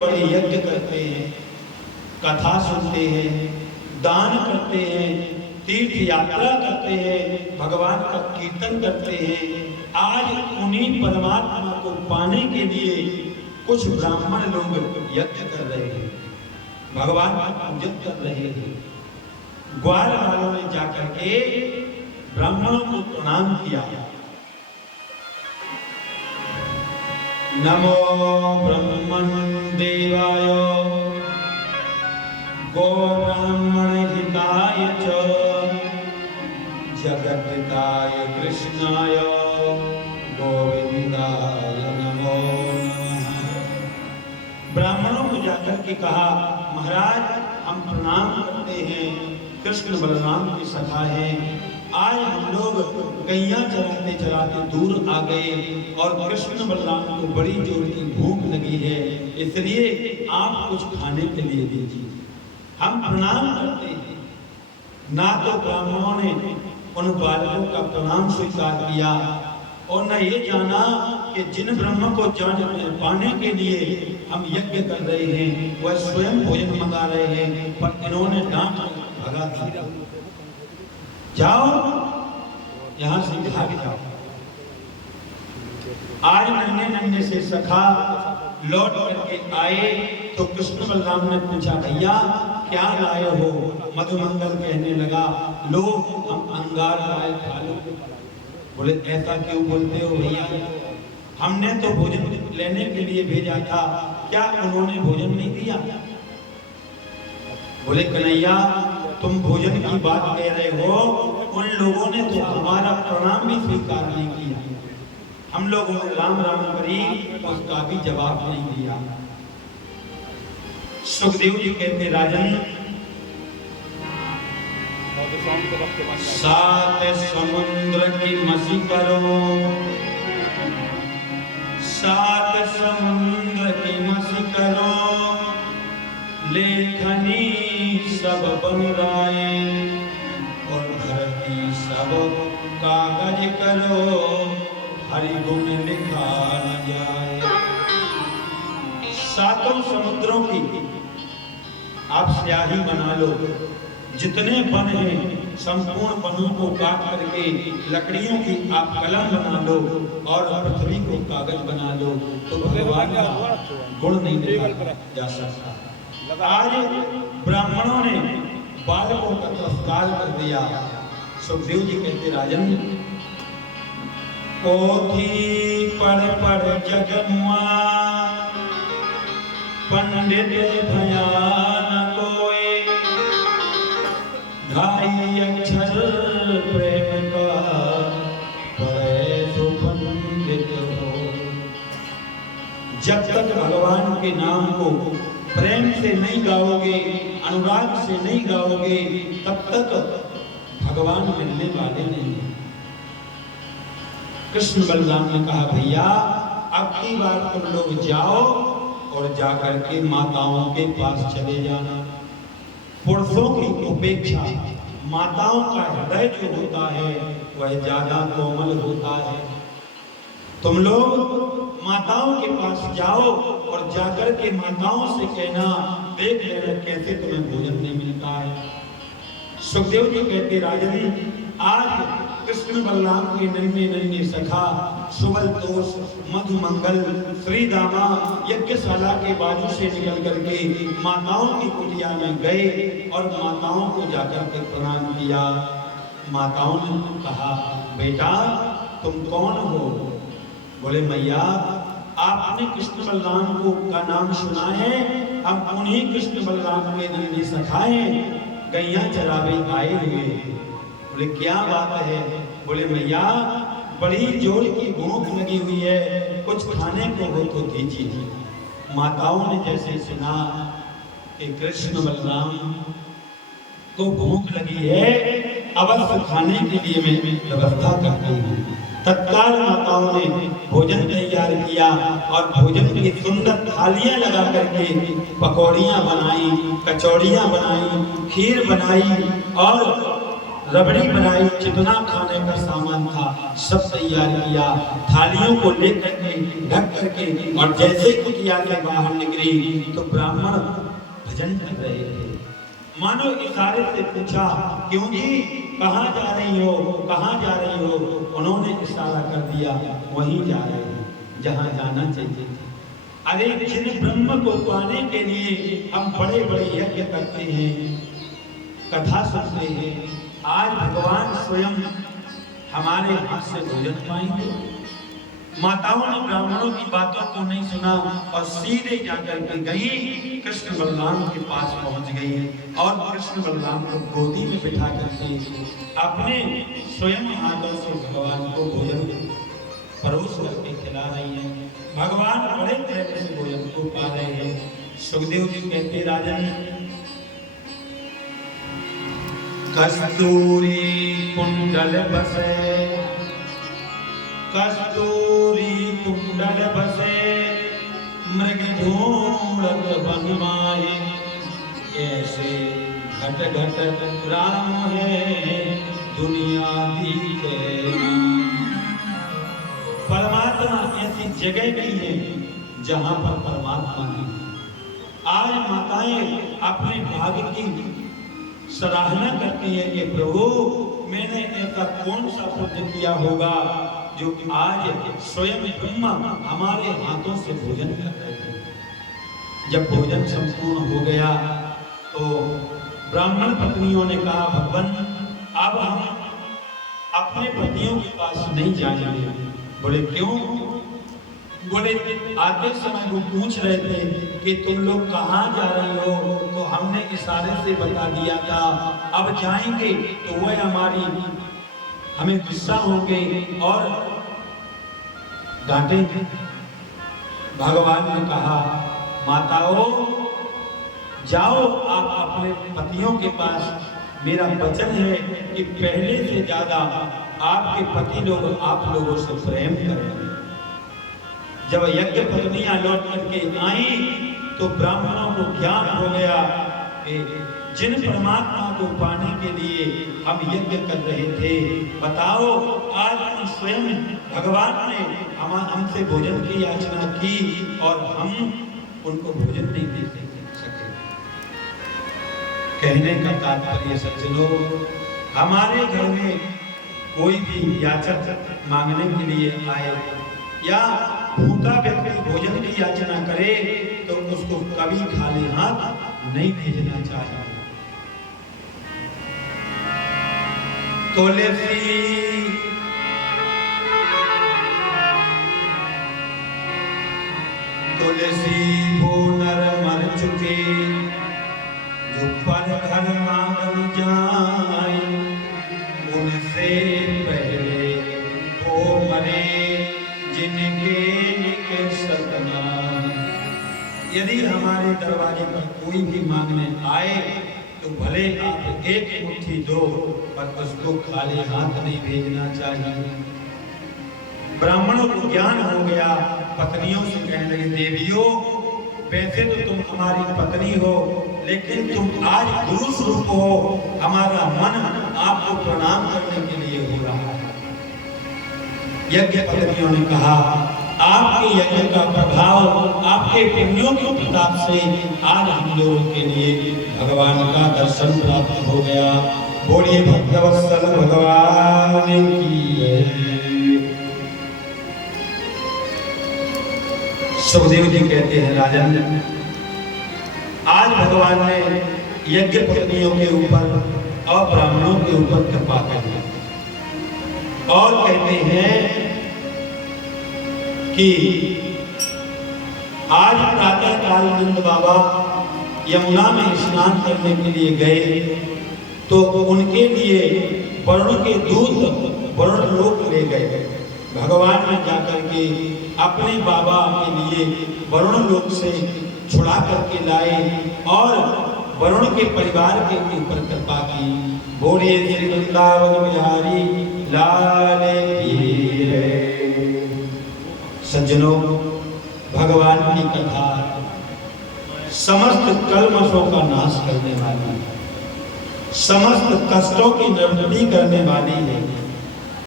बड़े यज्ञ करते हैं, कथा सुनते हैं, दान करते हैं, तीर्थ यात्रा करते हैं, भगवान का कीर्तन करते हैं। आज उन्हीं परमात्मा को पाने के लिए कुछ ब्राह्मण लोग यज्ञ कर रहे हैं, भगवान का पूजन कर रहे हैं। ग्वाल वालों ने जाकर के ब्राह्मणों को प्रणाम किया। नमो ब्रह्मण देवाय गो ब्राह्मण हिताय च जगद्धिताय कृष्णाय गोविंदाय नमो नमः। ब्राह्मणों को जाकर के कहा, महाराज हम प्रणाम करते हैं, कृष्ण बलराम के सखा हैं। आज हम लोग गैया चराते चराते दूर आ गए और कृष्ण बलराम को बड़ी जोर की भूख लगी है, इसलिए आप कुछ खाने के लिए दीजिए। हम प्रणाम करते हैं। ना तो ब्राह्मणों ने उन बालकों का प्रणाम स्वीकार किया और न ये जाना कि जिन ब्रह्म को पाने के लिए हम यज्ञ कर रहे हैं वह स्वयं भोजन मंगा रहे हैं, पर इन्होंने डांट भगा दिया, जाओ यहां से भाग जाओ। आज नन्हे नन्हे से सखा लौट करके आए तो कृष्ण बलराम ने पूछा, भैया क्या लाए हो? मधुमंगल कहने लगा, लो हम अंगार लाए, खा लो। बोले ऐसा क्यों बोलते हो भैया, हमने तो भोजन लेने के लिए भेजा था, क्या उन्होंने भोजन नहीं दिया? बोले कन्हैया तुम भोजन की बात कह रहे हो, उन लोगों ने तो हमारा प्रणाम भी स्वीकार नहीं किया, हम लोगों ने राम राम करी उसका भी जवाब नहीं दिया। सुखदेव जी कहते, राजन सात समुद्र की मसी करो, सात समुद्र की मसी करो, लेखनी सब बन राए और धरती सब कागज करो, हरि गुण लिखा न जाए। सातों समुद्रों की आप स्याही बना लो, जितने वन हैं संपूर्ण वनों को काट करके लकड़ियों की आप कलम बना लो और पृथ्वी को कागज बना लो, तो भगवान का गुण नहीं लिखा जा सकता। आज ब्राह्मणों ने बालकों का तिरस्कार कर दिया। सुखदेव जी कहते, राजन पोथी पढ़ पढ़ जगमुआ, पंडित भयान कोई, ढाई अक्षर प्रेम का पढ़े सो पंडित हो। जब तक भगवान के नाम को प्रेम से नहीं गाओगे, अनुराग से नहीं गाओगे, तब तक भगवान मिलने वाले नहीं हैं। कृष्ण बलराम ने कहा, भैया अब की बार तुम लोग जाओ और जाकर के माताओं के पास चले जाना। पुरुषों की उपेक्षा माताओं का हृदय जो होता है वह ज्यादा कोमल होता है। तुम लोग माताओं के पास जाओ और जाकर के माताओं से कहना, देख लेना कैसे तुम्हें भोजन नहीं मिलता है। सुखदेव जी कहते, राजन आज कृष्ण बलराम के नन्हे नन्हे सखा सुबलतोष मधुमंगल श्रीदामा यज्ञशाला के बाजू से निकल करके माताओं की कुटिया में गए और माताओं को जाकर के प्रणाम किया। माताओं ने कहा, बेटा तुम कौन हो? बोले मैया आपने कृष्ण बलराम को का नाम सुना है, हम उन्हीं कृष्ण बलराम के नन्हे सखा हैं, गैया चरावे आए हुए। बोले क्या बात है? बोले मैया बड़ी जोर की भूख लगी हुई है, कुछ खाने को हो तो दीजिए। माताओं ने जैसे सुना कि कृष्ण बलराम को भूख लगी है, अवश्य खाने के लिए मैं व्यवस्था करती हूँ। तत्काल माताओं ने भोजन तैयार किया और भोजन की सुंदर थालियां लगा करके पकौड़ियां बनाई, कचौड़ियां बनाई, खीर बनाई और रबड़ी बनाई, जितना खाने का सामान था सब तैयार किया, थालियों को लेकर के ढक करके, और जैसे कुटिया से बाहर निकली तो ब्राह्मण भजन कर रहे थे। मानो इशारे से पूछा, क्यों जी, कहाँ जा रही हो, कहाँ जा रही हो? उन्होंने इशारा कर दिया, वहीं जा रहे हैं जहाँ जाना चाहिए। अरे जिन ब्रह्म को पाने के लिए हम बड़े बड़े यज्ञ करते हैं, कथा सुनते हैं, आज भगवान स्वयं हमारे हाथ से भोजन पाएंगे। माताओं ने ब्राह्मणों की बातों को नहीं सुना और सीधे जाकर के गई, कृष्ण बलराम के पास पहुंच गई और कृष्ण बलराम को गोदी में बिठा करके अपने स्वयं हाथों से भगवान को भोजन परोस करके खिला रही हैं। भगवान बड़े प्रेम से भोजन को पा रहे हैं। सुखदेव जी कहते, राजन, कस्तूरी कुंडल बसे, कस्तूरी कुंडल बसे, मृग ढूंढत बनवाए, ऐसे घट घट राम है दुनिया दिखे। परमात्मा ऐसी जगह गई है जहां पर परमात्मा है। आज माताएं अपने भाग्य की सराहना करती है कि प्रभु, मैंने ऐसा कौन सा पुण्य किया होगा जो आज स्वयं ब्रह्मा हमारे हाथों से भोजन कर रहे थे। जब भोजन संपूर्ण हो गया तो ब्राह्मण पत्नियों ने कहा, भगवान, अब हम अपने पतियों के पास नहीं जाएंगे। बोले क्यों? बोले आते समय वो पूछ रहे थे कि तुम लोग कहाँ जा रहे हो, तो हमने इशारे से बता दिया था, अब जाएंगे तो वह हमें गुस्सा होंगे और डांटेंगे। भगवान ने कहा, माताओं जाओ, आप अपने पतियों के पास, मेरा वचन है कि पहले से ज्यादा आपके पति लोग आप लोगों से प्रेम करेंगे। जब यज्ञ पत्नियां लौट करके आई तो ब्राह्मणों को ज्ञान हो गया कि जिन परमात्मा को पाने के लिए हम यज्ञ कर रहे थे, बताओ आज स्वयं भगवान ने हमसे भोजन की याचना की और हम उनको भोजन नहीं दे सके। कहने का तात्पर्य सज्जनों, हमारे घर में कोई भी याचक मांगने के लिए आए या भूखा व्यक्ति भोजन की याचना करे तो उसको कभी खाली हाथ नहीं भेजना चाहिए। तुलसी वो नर मर चुके, जो पर घर मांगन जाए, उनसे पहले वो मरे जिनके सतना। यदि हमारे दरवाजे पर कोई भी मांगने आए तो भले आप एक मुट्ठी दो, पर उसको खाली हाथ नहीं भेजना चाहिए। ब्राह्मणों को ज्ञान हो गया, पत्नियों से कहने लगे, देवियों, वैसे तो तुम हमारी पत्नी हो, लेकिन तुम आज गुरु स्वरूप हो, हमारा मन आपको प्रणाम करने के लिए हो रहा है। यज्ञ पत्नियों ने कहा, आपके यज्ञ का प्रभाव, आपके पुण्यों के प्रताप से आज हम लोगों के लिए भगवान का दर्शन प्राप्त हो गया। बोलिए भक्तवत्सल भगवान की। सुखदेव जी कहते हैं, राजन, आज भगवान ने यज्ञ पत्नियों के ऊपर और ब्राह्मणों के ऊपर कृपा कर और कहते हैं कि आज प्रातः काल नंद बाबा यमुना में स्नान करने के लिए गए तो उनके लिए वरुण के दूत वरुण लोक ले गए। भगवान ने जाकर के अपने बाबा के लिए वरुण लोक से छुड़ा करके लाए और वरुण के परिवार के ऊपर कृपा की। बोलिए श्री वृंदावन बिहारी लाल की जय। सज्जनों, भगवान की कथा समस्त कल्मशों का नाश करने वाली है। समस्त कष्टों की निवृत्ति करने वाली है।